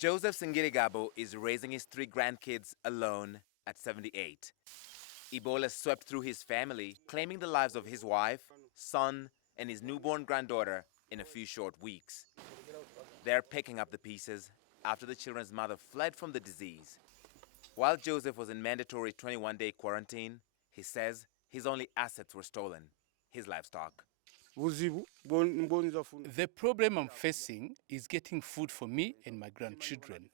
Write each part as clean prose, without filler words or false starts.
Joseph Singirigabo is raising his 3 grandkids alone at 78. Ebola swept through his family, claiming the lives of his wife, son, and his newborn granddaughter in a few short weeks. They're picking up the pieces after the children's mother fled from the disease. While Joseph was in mandatory 21-day quarantine, he says his only assets were stolen, his livestock. The problem I'm facing is getting food for me and my grandchildren.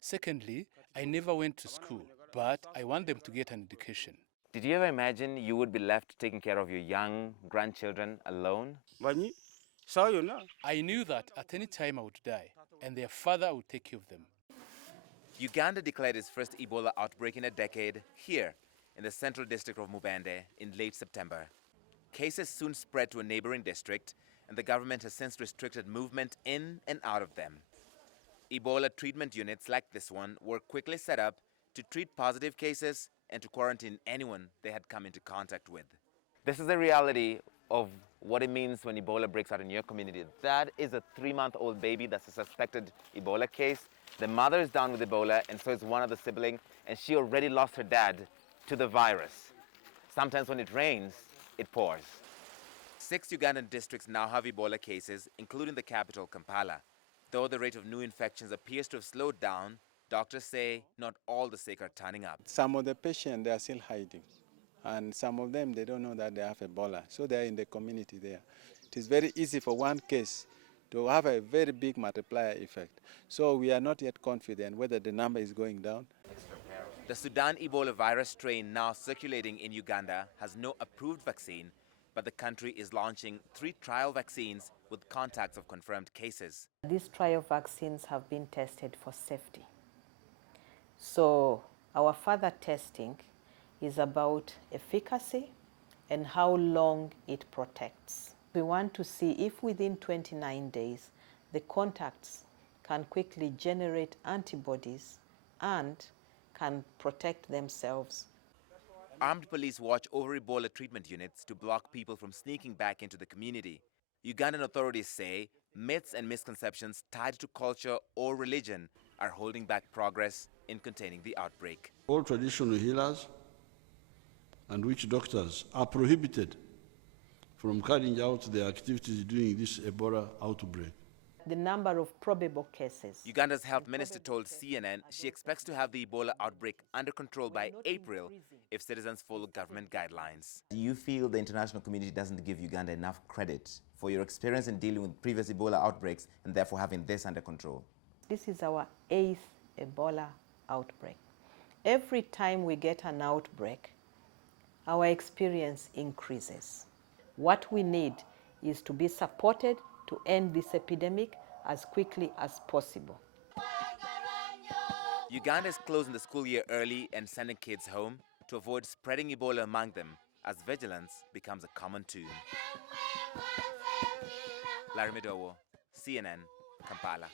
Secondly, I never went to school, but I want them to get an education. Did you ever imagine you would be left taking care of your young grandchildren alone? I knew that at any time I would die, and their father would take care of them. Uganda declared its first Ebola outbreak in a decade here in the central district of Mubende in late September. Cases soon spread to a neighboring district, and the government has since restricted movement in and out of them. Ebola treatment units like this one were quickly set up to treat positive cases and to quarantine anyone they had come into contact with. This is the reality of what it means when Ebola breaks out in your community. That is a 3-month-old baby that's a suspected Ebola case. The mother is down with Ebola, and so is one of the siblings, and she already lost her dad to the virus. Sometimes when it rains, it pours. 6 Ugandan districts now have Ebola cases, including the capital, Kampala. Though the rate of new infections appears to have slowed down, doctors say not all the sick are turning up. Some of the patients, they are still hiding. And some of them, they don't know that they have Ebola. So they are in the community there. It is very easy for one case to have a very big multiplier effect. So we are not yet confident whether the number is going down. The Sudan Ebola virus strain now circulating in Uganda has no approved vaccine, but the country is launching 3 trial vaccines with contacts of confirmed cases. These trial vaccines have been tested for safety. So our further testing is about efficacy and how long it protects. We want to see if within 29 days the contacts can quickly generate antibodies and can protect themselves. Armed police watch over Ebola treatment units to block people from sneaking back into the community. Ugandan authorities say myths and misconceptions tied to culture or religion are holding back progress in containing the outbreak. All traditional healers and witch doctors are prohibited from carrying out their activities during this Ebola outbreak. The number of probable cases. Uganda's health minister told CNN she expects to have the Ebola outbreak under control by April if citizens follow government guidelines. Do you feel the international community doesn't give Uganda enough credit for your experience in dealing with previous Ebola outbreaks and therefore having this under control? This is our 8th Ebola outbreak. Every time we get an outbreak, our experience increases. What we need is to be supported to end this epidemic as quickly as possible. Uganda is closing the school year early and sending kids home to avoid spreading Ebola among them as vigilance becomes a common tune. Larry Midowo, CNN, Kampala.